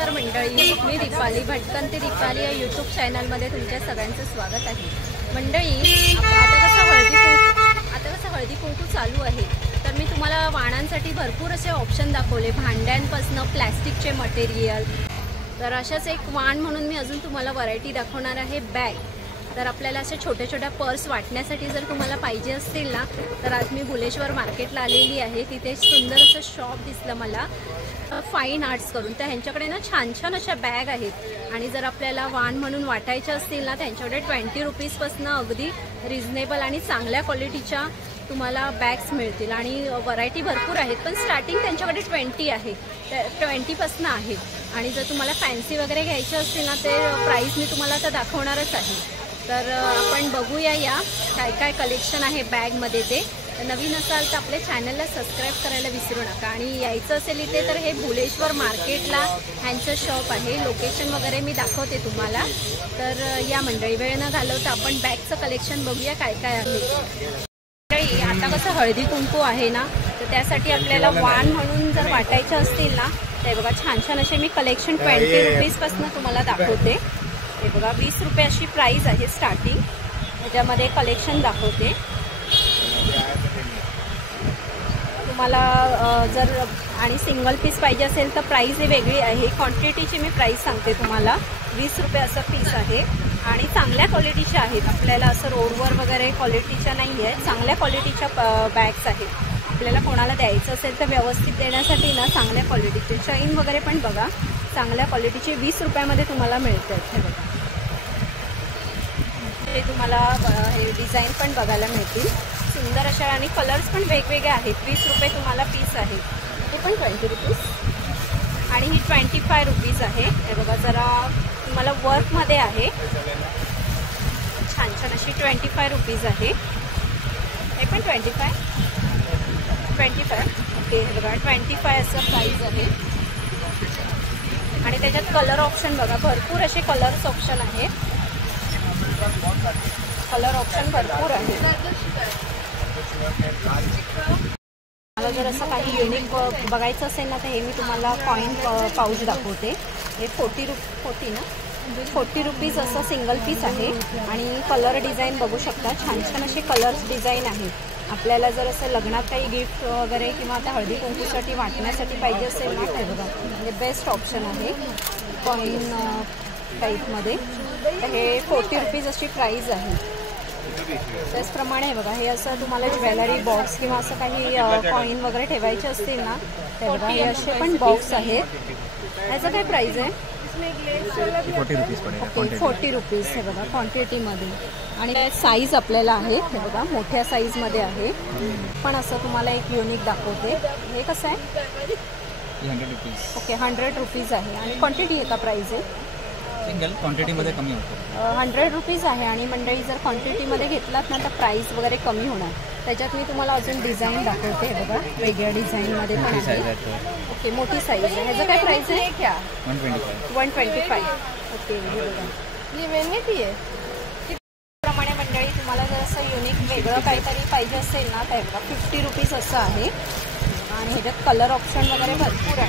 नमस्कार मंडळी, मी दीपाली भटकंती दीपाली या यूट्यूब चॅनलमध्ये तुमच्या सगळ्यांचं स्वागत आहे। मंडळी, आता कसं हळदी कुंकू चालू आहे, तर मी तुम्हाला वाणांसाठी भरपूर असे ऑप्शन दाखवले, भांड्यांपासून प्लॅस्टिकचे मटेरियल। तर अशाच एक वाण म्हणून मी अजून तुम्हाला व्हरायटी दाखवणार आहे, बॅग। तर आपल्याला असे छोटे छोटे पर्स वाटण्यासाठी जर तुम्हाला पाहिजे असतील ना, तर आज मी भुलेश्वर मार्केटला आलेली आहे। तिथे सुंदर असं शॉप दिसलं मला फाईन आर्ट्स करून। तर ह्यांच्याकडे ना छान छान अशा बॅग आहेत आणि जर आपल्याला वाण म्हणून वाटायच्या असतील ना, त्यांच्याकडे 20 रुपीजपासून अगदी रिजनेबल आणि चांगल्या क्वालिटीच्या तुम्हाला बॅग्स मिळतील आणि व्हरायटी भरपूर आहेत, पण स्टार्टिंग त्यांच्याकडे 20 आहे, 20पासून आहे। आणि जर तुम्हाला फॅन्सी वगैरे घ्यायचे असतील ना, ते प्राईस मी तुम्हाला आता दाखवणारच आहे। तर आपण बघूया या काय काय कलेक्शन आहे बॅगमध्ये। ते नवीन असाल तर आपल्या चॅनलला सबस्क्राईब करायला विसरू नका आणि यायचं असेल इथे तर हे भुलेश्वर मार्केटला ह्यांचं शॉप आहे। लोकेशन वगैरे मी दाखवते तुम्हाला। तर या मंडळी, वेळ न घालवता आपण बॅगचं कलेक्शन बघूया काय काय आहे। मंडळी, आता कसं हळदी कुंकू आहे ना, तर त्यासाठी आपल्याला वाण म्हणून जर वाटायचं असतील ना, ते बघा छान छान असे मी कलेक्शन 20 रुपीजपासून तुम्हाला दाखवते। हे बघा 20 रुपये अशी प्राईस आहे स्टार्टिंग। ह्याच्यामध्ये कलेक्शन दाखवते तुम्हाला। जर आणि सिंगल पीस पाहिजे असेल तर प्राईस ही वेगळी आहे। क्वांटिटीची मी प्राईस सांगते तुम्हाला, 20 रुपये असं पीस आहे आणि चांगल्या क्वालिटीच्या आहेत। आपल्याला असं रोडवर वगैरे क्वालिटीच्या नाही आहेत, चांगल्या क्वालिटीच्या बॅग्स आहेत। आपल्याला कोणाला द्यायचं असेल तर व्यवस्थित देण्यासाठी ना चांगल्या क्वालिटीचे चैन वगैरे पण बघा चांगल्या क्वालिटीचे 20 रुपयामध्ये तुम्हाला मिळतात। हे बघा, ते तुम्हाला हे डिझाईन पण बघायला मिळतील सुंदर अशा आणि कलर्स पण वेगवेगळे आहेत। 20 रुपये तुम्हाला पीस आहे, हे पण 20 रुपीज आणि ही 25 रुपीज आहे। हे बघा जरा तुम्हाला वर्कमध्ये आहे, छान छान अशी 25 रुपीज आहे। हे पण 25 ओके। हे बघा 25 असं प्राईस आहे आणि त्याच्यात कलर ऑप्शन बघा भरपूर असे कलर्स ऑप्शन आहेत, कलर ऑप्शन भरपूर आहे। मला जर असं काही युनिक बघायचं असेल ना, तर हे मी तुम्हाला कॉइन पाऊच दाखवते। हे 40 रुपीज असं सिंगल पीस आहे आणि कलर डिझाईन बघू शकता, छान छान असे कलर्स डिझाईन आहेत। आपल्याला जर असं लग्नात काही गिफ्ट वगैरे किंवा आता हळदी कुंकूसाठी वाटण्यासाठी पाहिजे असेल ना, तर बघा म्हणजे बेस्ट ऑप्शन आहे कॉइन टाईपमध्ये। तर हे 40 रुपीज अशी प्राईस आहे। त्याचप्रमाणे हे बघा, हे असं तुम्हाला ज्वेलरी बॉक्स किंवा असं काही कॉइन वगैरे ठेवायचे असतील ना, ते बघा हे असे पण बॉक्स आहेत। ह्याचं काय प्राईस आहे? 40 रुपीज। हे बघा क्वांटिटीमध्ये आणि साईज आपल्याला आहे, हे बघा मोठ्या साईजमध्ये आहे। पण असं तुम्हाला एक युनिक दाखवते। हे कसं आहे? 100 रुपीज ओके, 100 रुपीज आहे आणि क्वांटिटी आहे का प्राईस आहे? सिंगल क्वांटिटीमध्ये कमी होतं। 100 रुपीज आहे आणि मंडळी जर क्वांटिटीमध्ये घेतलात ना तर प्राईस वगैरे कमी होणार। त्याच्यात मी तुम्हाला अजून डिझाईन दाखवते, हे बघा वेगळ्या डिझाईनमध्ये पण आहे। ओके, मोठी साईज आहे। ह्याचं काय प्राईस आहे? 125 ओके। हे बघा त्याप्रमाणे मंडळी, तुम्हाला जर असं युनिक वेगळं काहीतरी पाहिजे असेल ना, तर बघा 50 रुपीज असं आहे आणि ह्याच्यात कलर ऑप्शन वगैरे भरपूर आहे।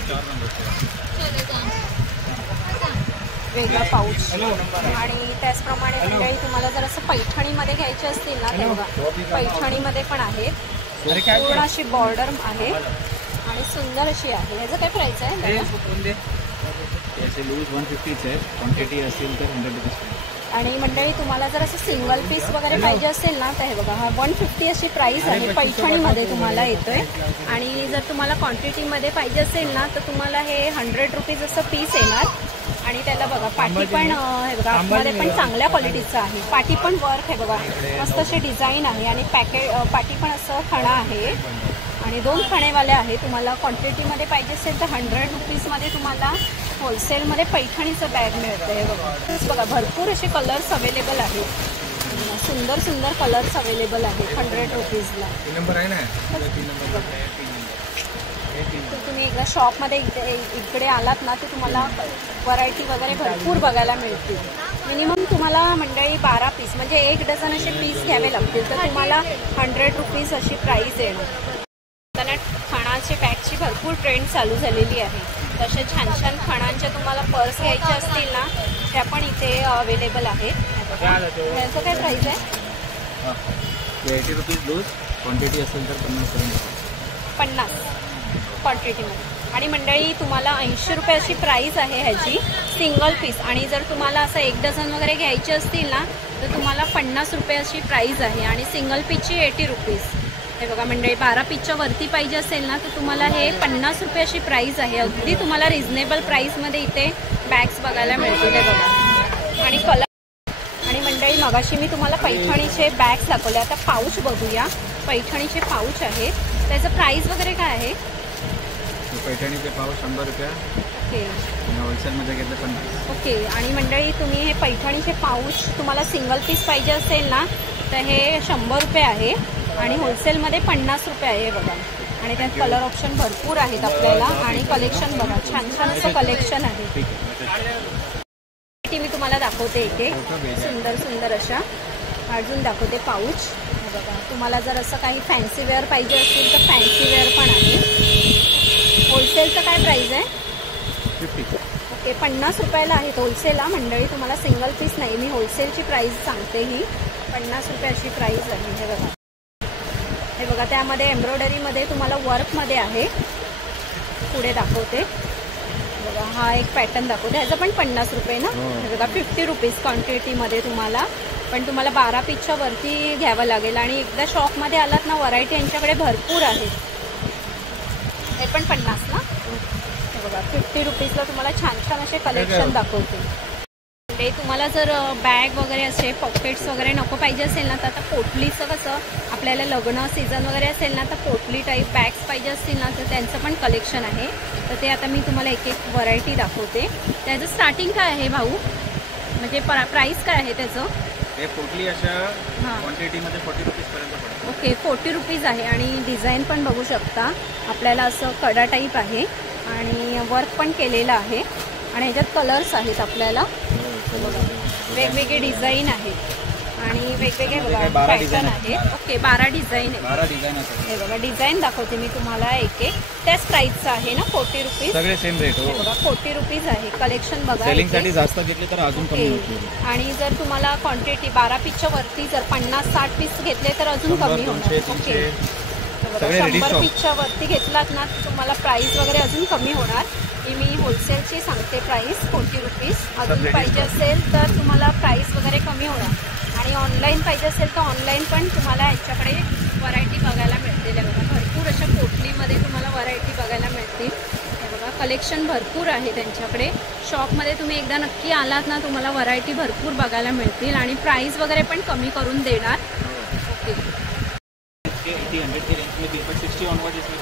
वेगळा पाऊच आणि त्याचप्रमाणे मंडळी तुम्हाला जर असं पैठणीमध्ये घ्यायचे असतील ना, तर बघा पैठणीमध्ये पण आहे, पूर्ण अशी बॉर्डर आहे आणि सुंदर अशी आहे। ह्याचं काय प्राईस आहे? लूज 150 आहे, क्वांटिटी असेल तर 100 रुपीज। आणि मंडळी तुम्हाला जर असं सिंगल पीस वगैरे पाहिजे असेल ना, तर हे बघा हा 150 अशी प्राईस आहे, पैठणीमध्ये तुम्हाला येतोय। आणि जर तुम्हाला क्वांटिटीमध्ये पाहिजे असेल ना, तर तुम्हाला हे 100 रुपीज असं पीस येणार आणि त्याला बघा पाटी पण हे बघा आतमध्ये पण चांगल्या क्वालिटीचं आहे। पाटी पण वर्क हे बघा मस्त असे डिझाईन आहे आणि पाटी पण असं खणा आहे आणि 2 खणेवाले आहे। तुम्हाला क्वांटिटीमध्ये पाहिजे असेल तर 100 रुपीजमध्ये तुम्हाला होलसेलमध्ये पैठणीचं बॅग मिळतं। हे बघा भरपूर असे कलर्स अवेलेबल आहेत, सुंदर सुंदर कलर्स अवेलेबल आहेत 100 रुपीजला। तर तुम्ही एकदा शॉपमध्ये इकडे आलात ना, तर तुम्हाला व्हरायटी वगैरे भरपूर बघायला मिळतील। मिनिमम तुम्हाला मंडळी 12 पीस म्हणजे 1 डझन असे पीस घ्यावे लागतील, तर तुम्हाला 100 रुपीज अशी प्राईस येणार। खणाचे बॅगची भरपूर ट्रेंड चालू झालेली आहे, तसे छान छान खणांच्या तुम्हाला पर्स घ्यायच्या असतील ना त्या पण इथे अवेलेबल आहेत. ह्याचं काय प्राईस आहे? 80 रुपीज लूज, क्वांटिटी असेल तर 50 क्वांटिटीमध्ये. आणि मंडळी तुम्हाला 80 रुपये अशी प्राईस आहे ह्याची सिंगल पीस. आणि जर तुम्हाला असं 1 डझन वगैरे घ्यायचे असतील ना तर तुम्हाला 50 रुपये अशी प्राईस आहे. आणि सिंगल पीसची 80 रुपीज. हे बघा मंडळी 12 पीसच्या वरती पाहिजे असेल ना तर तुम्हाला हे 50 रुपये अशी प्राईस आहे. अगदी तुम्हाला रिझनेबल प्राईसमध्ये इथे बॅग्स बघायला मिळतील. हे बघा आणि कलर. आणि मंडळी मगाशी मी तुम्हाला पैठणीचे बॅग्स दाखवले. आता पाऊच बघूया. पैठणीचे पाऊच आहेत. त्याचं प्राईस वगैरे काय आहे? पैठणीचे पाऊच 100 रुपये. ओके. होलसेलमध्ये घेतलं 50. ओके. आणि मंडळी तुम्ही हे पैठणीचे पाऊच तुम्हाला सिंगल पीस पाहिजे असेल ना तर हे 100 रुपये आहे. आणि होलसेलमध्ये 50 रुपये आहे. हे बघा. आणि त्यात कलर ऑप्शन भरपूर आहेत आपल्याला. आणि कलेक्शन बघा छान छान असं कलेक्शन आहे. मी तुम्हाला दाखवते एक एक सुंदर सुंदर अशा. अजून दाखवते पाऊच. हे बघा तुम्हाला जर असं काही फॅन्सी वेअर पाहिजे असतील तर फॅन्सी वेअर पण आहे. होलसेलचं काय प्राईस आहे? 50. ओके 50 रुपयाला आहेत होलसेलला. मंडळी तुम्हाला सिंगल पीस नाही, मी होलसेलची प्राईस सांगते. ही 50 रुपये अशी प्राईस आहे. हे बघा. हे बघा त्यामध्ये एम्ब्रॉयडरीमध्ये तुम्हाला वर्कमध्ये आहे. पुढे दाखवते बघा. हा एक पॅटर्न दाखवते. ह्याचं पण 50 रुपये ना. हे बघा 50 रुपीज क्वांटिटीमध्ये तुम्हाला. पण तुम्हाला 12 पीसच्या वरती घ्यावं लागेल. आणि एकदा शॉपमध्ये आलात ना व्हरायटी यांच्याकडे भरपूर आहेत. हे पण 50 ना. हे बघा 50 रुपीजला तुम्हाला छान छान असे कलेक्शन दाखवते. ते तुम्हाला जर बॅग वगैरे असे पॉकेट्स वगैरे नको पाहिजे असेल ना तर आता पोटलीचं कसं आपल्याला लग्न सीझन वगैरे असेल ना तर पोटली टाईप बॅग्स पाहिजे असतील ना तर त्यांचं पण कलेक्शन आहे. तर ते आता मी तुम्हाला एक एक व्हरायटी दाखवते. त्याचं स्टार्टिंग काय आहे भाऊ? म्हणजे प्राईस काय आहे त्याचं? हे पोटली अशा क्वांटिटीमध्ये 40 रुपीजपर्यंत पडतं. ओके 40 रुपीज आहे. आणि डिझाईन पण बघू शकता आपल्याला असं कडा टाईप आहे. आणि वर्क पण केलेलं आहे. आणि ह्याच्यात कलर्स आहेत आपल्याला. बघा वेगवेगळे डिझाईन आहेत. आणि वेगवेगळे बघा पॅटर्न आहेत. ओके 12 डिझाईन आहे. 12 डिझाईन असतात. हे बघा डिझाईन दाखवते मी तुम्हाला एक एक. त्याच प्राईसचं आहे ना 40 रुपीज. सगळे सेम रेट. हे बघा 40 रुपीज आहे. कलेक्शन बघा. सेलिंगसाठी जास्त घेतले तर अजून कमी होईल. आणि जर तुम्हाला क्वांटिटी 12 पीसच्या वरती जर 50-60 पीस घेतले तर अजून कमी होणार. ओके 100 पीसच्या वरती घेतलात ना तुम्हाला प्राईस वगैरे अजून कमी होणार. ही मी होलसेलची सांगते प्राईस 40 रुपीज. अजून पाहिजे असेल तर तुम्हाला प्राईस वगैरे कमी होणार. आणि ऑनलाईन पाहिजे असेल तर ऑनलाईन पण तुम्हाला याच्याकडे व्हरायटी बघायला मिळतील. बघा भरपूर अशा पोटलीमध्ये तुम्हाला व्हरायटी बघायला मिळतील. हे बघा कलेक्शन भरपूर आहे त्यांच्याकडे. शॉपमध्ये तुम्ही एकदा नक्की आलात ना तुम्हाला व्हरायटी भरपूर बघायला मिळतील. आणि प्राईस वगैरे पण कमी करून देणार. ओके.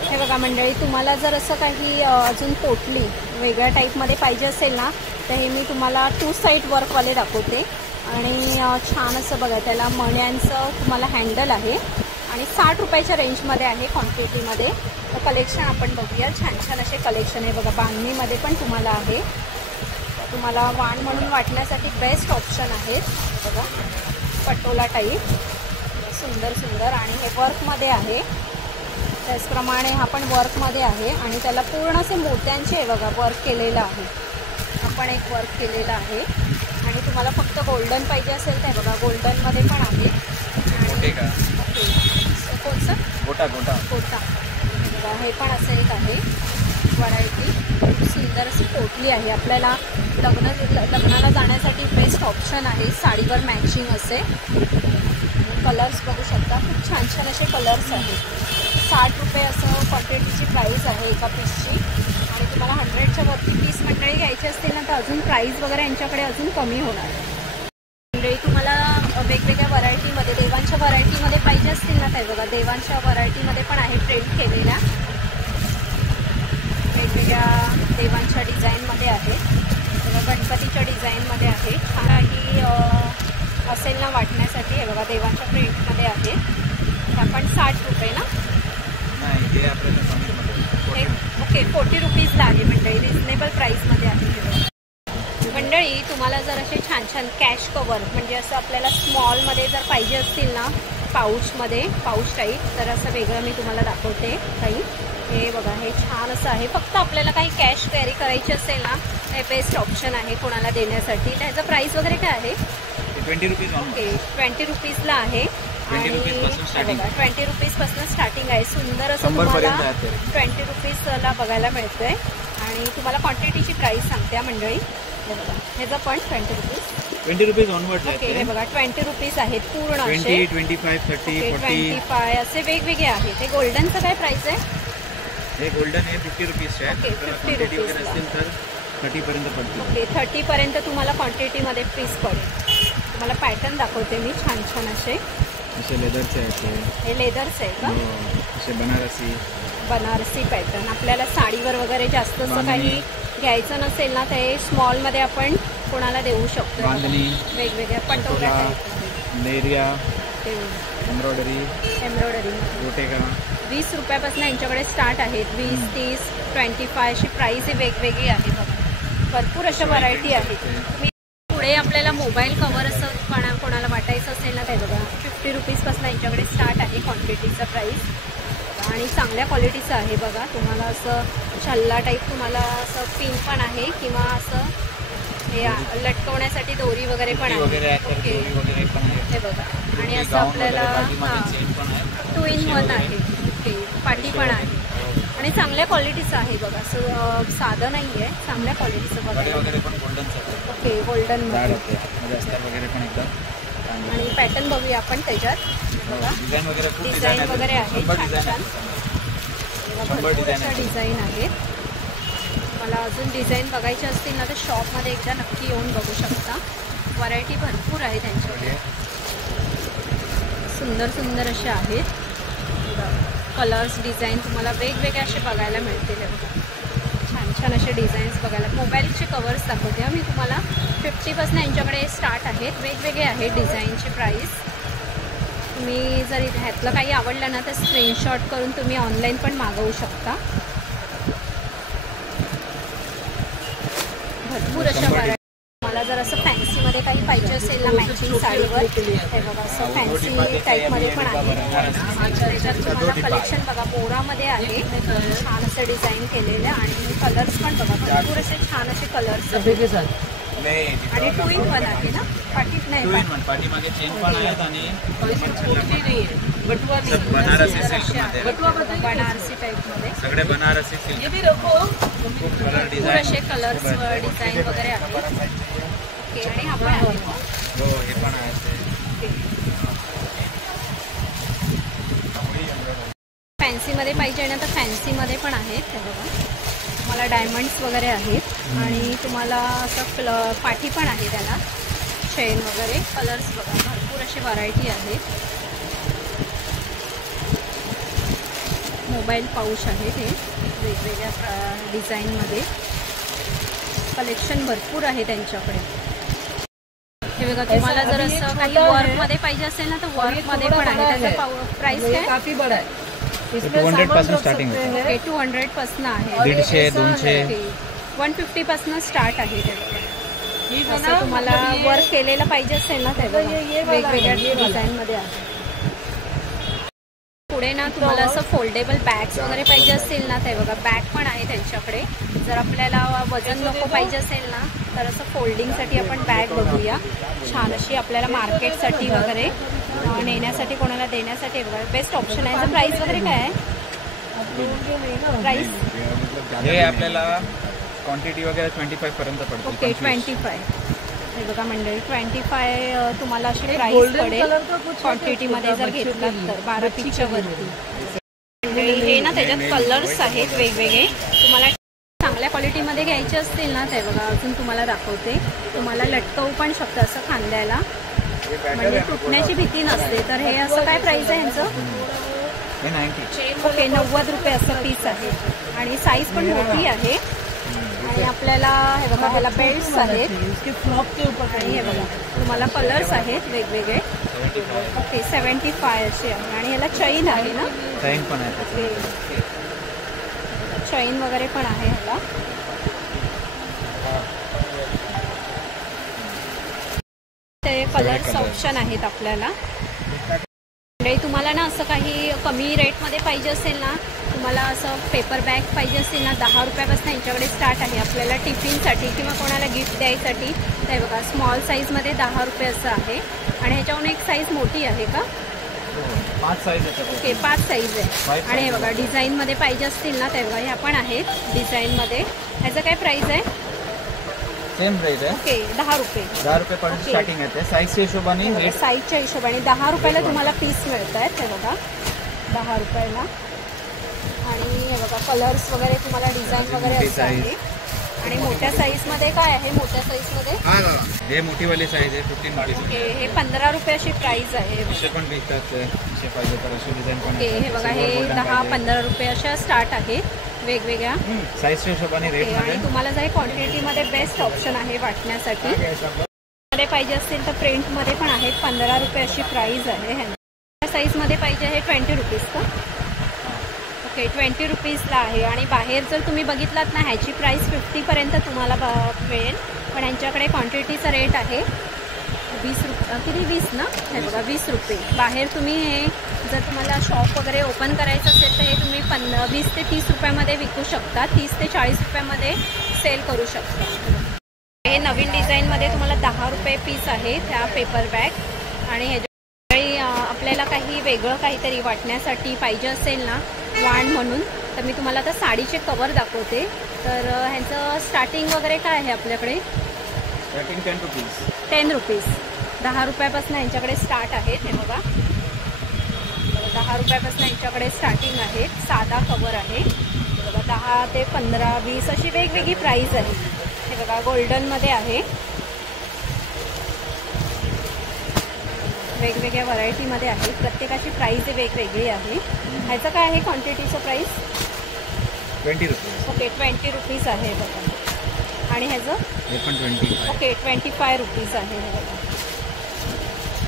हे बघा मंडळी तुम्हाला जर असं काही अजून पोटली वेगळ्या टाईपमध्ये पाहिजे असेल ना तर हे मी तुम्हाला 2 साईड वर्कवाले दाखवते. आणि छान असं बघा त्याला मण्यांचं तुम्हाला हँडल आहे. आणि 60 रुपयाच्या रेंजमध्ये आहे क्वांटिटीमध्ये. तर कलेक्शन आपण बघूया. छान छान असे कलेक्शन आहे बघा. बांधणीमध्ये पण तुम्हाला आहे. तुम्हाला वाण म्हणून वाटण्यासाठी बेस्ट ऑप्शन आहेत बघा. पटोला टाईप सुंदर सुंदर. आणि हे वर्कमध्ये आहे. त्याचप्रमाणे हा पण वर्कमध्ये आहे. आणि त्याला पूर्ण असे मोत्यांचे आहे बघा वर्क केलेलं आहे. आपण एक वर्क केलेलं आहे. आणि तुम्हाला फक्त गोल्डन पाहिजे असेल तर बघा गोल्डनमध्ये पण आहे. मोठे का? कोणतं? गोटा गोटा गोटा. बघा हे पण असं एक आहे व्हरायटी. खूप सुंदर अशी पोटली आहे. आपल्याला लग्नाला जाण्यासाठी बेस्ट ऑप्शन आहे. साडीवर मॅचिंग असे. कलर्स बघू शकता. खूप छान छान असे कलर्स आहेत. 60 रुपये असं क्वांटिटीची प्राईस आहे एका पीसची. आणि तुम्हाला 100च्या वरती पीस मंडळी घ्यायची असतील ना तर अजून प्राईस वगैरे यांच्याकडे अजून कमी होणार. मंडळी तुम्हाला वेगवेगळ्या व्हरायटीमध्ये देवांच्या व्हरायटीमध्ये पाहिजे असतील ना तर बघा देवांच्या व्हरायटीमध्ये पण आहे ट्रेंड केलेल्या. वेगवेगळ्या देवांच्या डिझाईनमध्ये आहे. गणपतीच्या डिझाईनमध्ये आहे. छान ही असेल ना वाटण्यासाठी. हे बघा देवांच्या प्रिंटमध्ये आहे. आपण 60 रुपये ना. नाही हे आपल्याला ओके 40 रुपीजला आहे मंडळी. रिजनेबल प्राईसमध्ये आहे. मंडळी तुम्हाला जर असे छान छान कॅश कवर म्हणजे असं आपल्याला स्मॉलमध्ये जर पाहिजे असतील ना पाऊचमध्ये पाऊच टाईप तर असं वेगळं मी तुम्हाला दाखवते काही. हे बघा, हे छान असं आहे. फक्त आपल्याला काही कॅश कॅरी करायची असेल ना, हे बेस्ट ऑप्शन आहे कोणाला देण्यासाठी. त्याचं प्राइस वगैरे काय आहे? 20 रुपीज. ओके, 20 रुपीजला आहे. 20 रुपीजपासून स्टार्टिंग. 20 रुपीजपासून स्टार्टिंग आहे. सुंदर असं तुम्हाला 20 रुपीजला बघायला मिळतंय. आणि तुम्हाला क्वांटिटीची प्राइस सांगते हा मंडळी. हे बघा, ह्याचं पण 20 रुपीज. 20 rupees onward. ओके, हे बघा 20 रुपीज आहेत पूर्ण असे. 20, 25, 30, 40. 25 असे वेगवेगळे आहेत. हे गोल्डनचं काय प्राइस आहे? हे गोल्डन आहे 50 रुपीजचे आहे. ओके, 50 रुपीज असतील तर 30 पर्यंत पडतील. ओके, 30 पर्यंत तुम्हाला क्वांटिटीमध्ये पीस पडेल. तुम्हाला पॅटर्न दाखवते मी छान छान असे. असे लेदरचे आहेत. हे लेदरचे आहे का? असे बनारसी पॅटर्न. आपल्याला साडीवर वगैरे जास्त असं काही घ्यायचं नसेल ना, ते स्मॉलमध्ये आपण कोणाला देऊ शकतो. वेगवेगळ्या पटोला, लेरिया, एम्ब्रॉयडरी, गोटेका. 20 रुपयापासून यांच्याकडे स्टार्ट आहेत. 20, 30, 25 अशी प्राइस ही वेगवेगळी आहे. बघा, भरपूर अशा व्हरायटी आहेत. तुम्ही पुढे आपल्याला मोबाईल कवर असं कोणाला वाटायचं असेल ना, ते बघा 50 रुपीजपासून यांच्याकडे स्टार्ट आहे क्वांटिटीचा प्राइस. आणि चांगल्या क्वालिटीचं आहे बघा. तुम्हाला असं छल्ला टाईप तुम्हाला असं पिन पण आहे, किंवा असं हे लटकवण्यासाठी दोरी वगैरे पण आहे. ओके, हे बघा. आणि असं आपल्याला 2 in 1 आहे. ओके, पाटी पण आहे. आणि चांगल्या क्वालिटीचं आहे बघा. असं साधं नाही आहे, चांगल्या क्वालिटीचं बघा. ओके, गोल्डन आणि पॅटर्न बघूया आपण त्याच्यात. बघा, डिझाईन वगैरे आहे छान छान. भरपूर अशा डिझाईन आहेत. मला अजून डिझाईन बघायचे असतील ना, तर शॉपमध्ये एकदा नक्की येऊन बघू शकता. व्हरायटी भरपूर आहे त्यांच्याकडे. सुंदर सुंदर असे आहेत. कलर्स, डिझाईन तुम्हाला वेगवेगळे असे बघायला मिळतील. बघा, छान छान असे डिझाईन्स बघायला. मोबाईलचे कवर्स दाखवते मी तुम्हाला. 50पासून यांच्याकडे स्टार्ट आहेत. वेगवेगळे आहेत डिझाईनचे प्राइस. तुम्ही जर ह्यातलं काही आवडलं ना, तर स्क्रीनशॉट करून तुम्ही ऑनलाईन पण मागवू शकता. भरपूर अशा व्हरायटी. मला जर असं फॅन्सीमध्ये काही पाहिजे असेल ना, मॅचिंग साडीवर, हे बघा असं फॅन्सी टाईपमध्ये पण आहे. त्याच्यात तुम्हाला कलेक्शन बघा, मोरामध्ये आहे. छान असं डिझाईन केलेलं. आणि कलर्स पण बघा, भरपूर असे छान असे कलर्स. आणि 2 in 1 आहे ना, पाठीत नाही, पाठीमागे चेन पण आहेत. आणि बनारसी टाईपमध्ये सगळे बनारसी सिल्क. भरपूर असे कलर्स, डिझाईन वगैरे आहेत. ओके, आणि हा पण आहे. हो, हे पण आहे. फॅन्सीमध्ये पाहिजे ना, तर फॅन्सीमध्ये पण आहेत. हे बघा, तुम्हाला डायमंड्स वगैरे आहेत. आणि तुम्हाला असं पाठी पण आहे त्याला, चेन वगैरे. कलर्स बघा, भरपूर अशी व्हरायटी आहेत. मोबाईल पाऊच आहे हे, वेगवेगळ्या डिझाईनमध्ये. कलेक्शन भरपूर आहे त्यांच्याकडे. हे बघा, तुम्हाला जर असं काही वर्कमध्ये पाहिजे असेल ना, तर वर्कमध्ये पण आहे. त्याचा प्राइस काय? काफी बडा आहे. 200 पासून स्टार्टिंग आहे. ओके, 200 पासून आहे. 150, 200, 150 पासून स्टार्ट आहे. असं तुम्हाला वर्क केलेलं पाहिजे असेल ना, ते वेगवेगळ्या डिझाईनमध्ये आहे. पुढे ना तुम्हाला असं फोल्डेबल बॅग्स वगैरे पाहिजे असतील ना, ते बघा बॅग पण आहे त्यांच्याकडे. जर आपल्याला वजन नको पाहिजे असेल ना, तर असं फोल्डिंगसाठी आपण बॅग बघूया. छान अशी आपल्याला मार्केटसाठी वगैरे नेण्यासाठी, कोणाला देण्यासाठी बघा बेस्ट ऑप्शन आहे. याचं प्राइस वगैरे काय आहे? प्राइस हे आपल्याला क्वांटिटी वगैरे 25 पर्यंत पडते. ओके, 25. हे बघा मंडळी, 25 तुम्हाला अशी प्राइस पडेल क्वांटिटीमध्ये जर घेतलात तर. 12 पीसच्या वरती. हे ना त्याच्यात कलर्स आहेत वेगवेगळे. तुम्हाला चांगल्या क्वालिटीमध्ये घ्यायचे असतील ना, ते बघा अजून तुम्हाला दाखवते. तुम्हाला लटकवू पण शकतं असं खांद्याला, म्हणजे तुटण्याची भीती नसते. तर हे असं काय प्राइस आहे ह्यांचं? हे 90. ओके, 90 रुपये असं पीस आहे. आणि साईज पण मोठी आहे. आणि आपल्याला हे बघा, ह्याला बेल्ट्स आहेत. आणि हे बघा तुम्हाला कलर्स आहेत वेगवेगळे. ओके, 75 असे आहे. आणि ह्याला चैन आहे ना, चैन पण आहे. ओके, चैन वगैरे पण आहे ह्याला. ते कलर्स ऑप्शन आहेत आपल्याला. तुम्हाला ना असं काही कमी रेटमध्ये पाहिजे असेल ना, तुम्हाला असं पेपर बॅग पाहिजे असेल ना, 10 रुपयापासून यांच्याकडे स्टार्ट आहे आपल्याला टिफिनसाठी किंवा कोणाला गिफ्ट द्यायसाठी. ते बघा स्मॉल साईजमध्ये 10 रुपये असं आहे. आणि ह्याच्याहून एक साईज मोठी आहे का? 5 साईज आहे. ओके 5 साईज आहे. आणि हे बघा डिझाईनमध्ये पाहिजे असतील ना, ते बघा ह्या पण आहेत डिझाईनमध्ये. ह्याचं काय प्राईस आहे? सेम प्राईस आहे. ओके 10 रुपये. 10 रुपयापासून स्टार्टिंग आहे. साईजच्या हिशोबाने साईजच्या हिशोबाने 10 रुपयाला तुम्हाला पीस मिळत आहेत. हे बघा 10 रुपयाला. आणि हे बघा कलर्स वगैरे तुम्हाला डिझाईन वगैरे असं आहे. आणि मोठ्या साईजमध्ये काय आहे? मोठ्या साईजमध्ये हे मोठीवाली साईज आहे 15 रुपये. ओके हे 15 रुपयाची प्राईस आहे. असे पण विकतात असे पाहिजे तर असे डिझाईन पण. ओके हे बघा हे 10-15 रुपये अशा स्टार्ट आहे वेगवेगळ्या साईजच्या हिशोबाने रेट. आणि तुम्हाला जर क्वांटिटीमध्ये बेस्ट ऑप्शन आहे वाटण्यासाठी. मध्ये पाहिजे असतील तर प्रिंटमध्ये पण आहेत. 15 रुपये अशी प्राईस आहे. ह्या साईजमध्ये पाहिजे आहे 20 रुपीज का? ओके 20 रुपीजला आहे. आणि बाहेर जर तुम्ही बघितलात ना ह्याची प्राईस 50पर्यंत तुम्हाला मिळेल. पण यांच्याकडे क्वांटिटीचा रेट आहे 20 रुपये. किती 20 ना? हे बघा 20 रुपये. बाहेर तुम्ही हे जर तुम्हाला शॉप वगैरे ओपन करायचं असेल तर हे तुम्ही 20 ते 30 रुपयामध्ये विकू शकता. 30 ते 40 रुपयामध्ये सेल करू शकता. हे नवीन डिझाईनमध्ये तुम्हाला 10 रुपये पीस आहे त्या पेपर बॅग. आणि ह्याच्या आपल्याला काही वेगळं काहीतरी वाटण्यासाठी पाहिजे असेल ना वाण म्हणून, तर मी तुम्हाला आता साडीचे कवर दाखवते. तर ह्यांचं स्टार्टिंग वगैरे काय आहे आपल्याकडे? Starting 10 rupees. 10 रुपीज 10 रुपयापासून यांच्याकडे स्टार्ट आहेत. हे बघा 10 रुपयापासून यांच्याकडे स्टार्टिंग आहे. साधा कवर आहे. बघा 10 ते 15, 20 अशी वेगवेगळी प्राईस आहे. हे बघा गोल्डनमध्ये आहे. वेगवेगळ्या व्हरायटीमध्ये आहे. प्रत्येकाची प्राईस वेगवेगळी आहे. ह्याचं काय आहे क्वांटिटीचं प्राईस? 20 रुपीज. ओके 20 रुपीज आहे बघा. आणि ह्याचं हे पण 25. ओके 25 रुपीज आहे. हे बघा.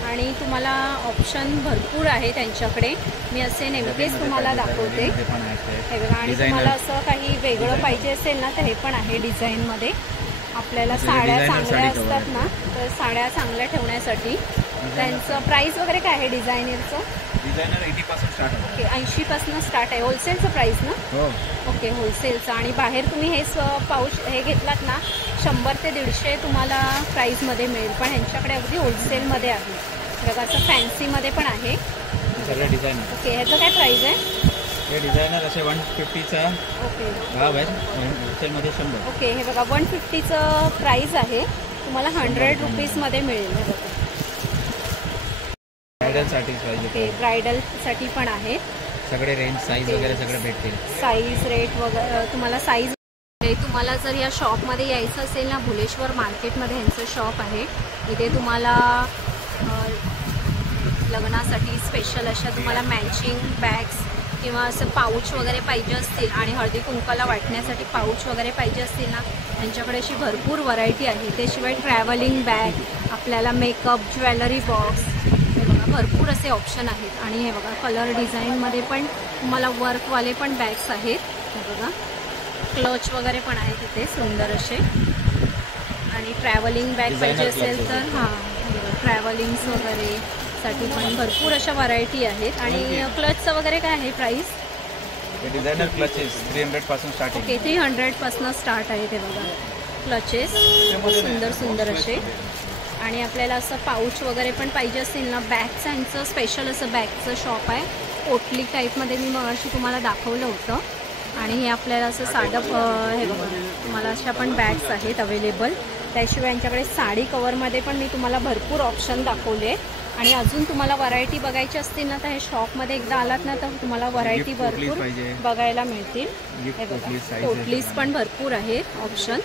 आणि तुम्हाला ऑप्शन भरपूर आहे त्यांच्याकडे. मी असे नेमकेच तुम्हाला दाखवते. हे बघा. आणि तुम्हाला असं काही वेगळं पाहिजे असेल ना तर हे पण आहे डिझाईनमध्ये. आपल्याला साड्या चांगल्या असतात ना, तर साड्या चांगल्या ठेवण्यासाठी त्यांचं प्राईस वगैरे काय आहे डिझायनरचं? डिझायनर 80 पासून स्टार्ट आहे. ओके 80 पासून स्टार्ट आहे. होलसेलचं प्राईस ना? हो ओके होलसेलचं. आणि बाहेर तुम्ही हे पाऊच हे घेतलात ना 100 ते 150 तुम्हाला प्राईसमध्ये मिळेल. पण ह्यांच्याकडे अगदी होलसेलमध्ये आहे. बघा असं फॅन्सीमध्ये पण आहे सगळं डिझायनर. ओके ह्याचं काय प्राईस आहे? हे डिझायनर असे 150चा ओके भाव आहे. होलसेलमध्ये 100. ओके हे बघा 150चं प्राईस आहे. तुम्हाला 100 रुपीजमध्ये मिळेल. हे बघा ब्रायडलसाठी पाहिजे. ओके ब्रायडलसाठी पण आहे. सगळे रेंज साईज वगैरे सगळे भेटतील. साईज रेट वगैरे तुम्हाला साईज. तुम्हाला जर या शॉपमध्ये यायचं असेल ना, भुलेश्वर मार्केटमध्ये ह्यांचं शॉप आहे. इथे तुम्हाला लग्नासाठी स्पेशल अशा तुम्हाला मॅचिंग बॅग्स किंवा असं पाऊच वगैरे पाहिजे असतील आणि हळदी कुंकाला वाटण्यासाठी पाऊच वगैरे पाहिजे असतील ना, त्यांच्याकडे अशी भरपूर व्हरायटी आहे. त्याशिवाय ट्रॅव्हलिंग बॅग, आपल्याला मेकअप, ज्वेलरी बॉक्स, हे बघा भरपूर असे ऑप्शन आहेत. आणि हे बघा कलर डिझाईनमध्ये पण तुम्हाला वर्कवाले पण बॅग्स आहेत. हे बघा क्लच वगैरे पण आहे तिथे सुंदर असे. आणि ट्रॅव्हलिंग बॅग पाहिजे असेल तर हां ट्रॅव्हलिंग्स वगैरे साठी पण भरपूर अशा व्हरायटी आहेत. आणि क्लचचं वगैरे काय आहे प्राईस? डिझायनर क्लचेस 300 पासून स्टार्ट. ओके 300 पासून स्टार्ट आहे. ते बघा क्लचेस सुंदर सुंदर असे. आणि आपल्याला असं पाऊच वगैरे पण पाहिजे असतील ना, बॅगचं ह्यांचं स्पेशल असं बॅगचं शॉप आहे. पोटली टाईपमध्ये मी मगाशी तुम्हाला दाखवलं होतं. आणि हे आपल्याला असं साधं हे बघा तुम्हाला अशा पण बॅग्स आहेत अवेलेबल. त्याशिवाय यांच्याकडे साडी कवरमध्ये पण मी तुम्हाला भरपूर ऑप्शन दाखवले. आणि अजून तुम्हाला व्हरायटी बघायची असतील ना तर हे शॉपमध्ये एकदा आलात ना तर तुम्हाला व्हरायटी भरपूर बघायला मिळतील. हे बघा टोटलीज पण भरपूर आहेत ऑप्शन.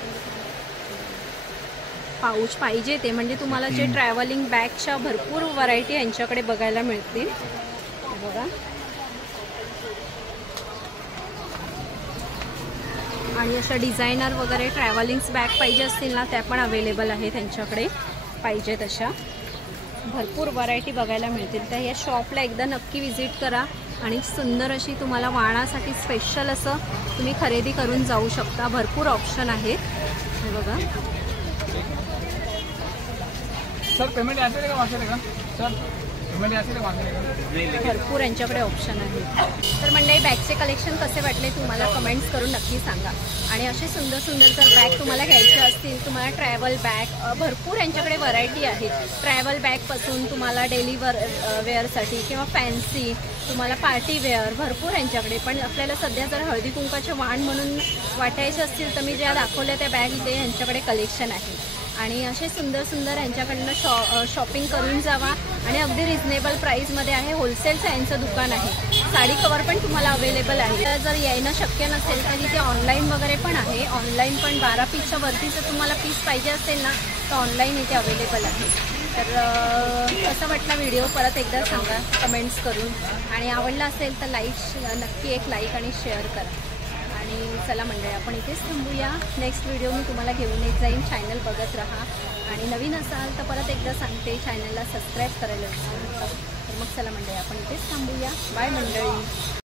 पाऊच पाहिजे ते म्हणजे तुम्हाला जे ट्रॅव्हलिंग बॅगच्या भरपूर व्हरायटी यांच्याकडे बघायला मिळतील. बघा आणि अशा डिझायनर वगैरे ट्रॅव्हलिंग्स बॅग पाहिजे असतील ना त्या पण अवेलेबल आहेत त्यांच्याकडे. पाहिजे तशा भरपूर व्हरायटी बघायला मिळतील. तर या शॉपला एकदा नक्की व्हिजिट करा आणि सुंदर अशी तुम्हाला वाणासाठी स्पेशल असं तुम्ही खरेदी करून जाऊ शकता. भरपूर ऑप्शन आहेत. हे बघा सर पेमेंट यायचं का वाचायचं का सर? भरपूर यांच्याकडे ऑप्शन आहेत. तर मंडळी बॅगचे कलेक्शन कसे वाटले तुम्हाला कमेंट्स करून नक्की सांगा. आणि असे सुंदर सुंदर जर बॅग तुम्हाला घ्यायचे असतील, तुम्हाला ट्रॅव्हल बॅग भरपूर यांच्याकडे व्हरायटी आहे. ट्रॅव्हल बॅगपासून तुम्हाला डेली वेअरसाठी किंवा फॅन्सी, तुम्हाला पार्टी वेअर भरपूर यांच्याकडे. पण आपल्याला सध्या जर हळदी कुंकाचे वाण म्हणून वाटायचे असतील तर मी ज्या दाखवल्या त्या बॅग इथे यांच्याकडे कलेक्शन आहे. आणि असे सुंदर सुंदर यांच्याकडनं शॉपिंग करून जावा. आणि अगदी रिजनेबल प्राईसमध्ये आहे. होलसेलचं यांचं दुकान आहे. साडी कवर पण तुम्हाला अवेलेबल आहे. तर जर येणं शक्य नसेल तर इथे ऑनलाईन वगैरे पण आहे. ऑनलाईन पण 12 पीसच्या वरतीचं तुम्हाला पीस पाहिजे असेल ना तर ऑनलाईन इथे अवेलेबल आहे. तर कसा वाटला व्हिडिओ परत एकदा सांगा कमेंट्स करून. आणि आवडला असेल तर नक्की एक लाईक आणि शेअर करा. आणि चला मंडळी आपण इथेच थांबूया. नेक्स्ट व्हिडिओ मी तुम्हाला घेऊन येत जाईन. चॅनल बघत राहा. आणि नवीन असाल तर परत एकदा सांगते चॅनलला सबस्क्राईब करायला विसरू नका. तर मग चला मंडळी आपण इथेच थांबूया. बाय मंडळी.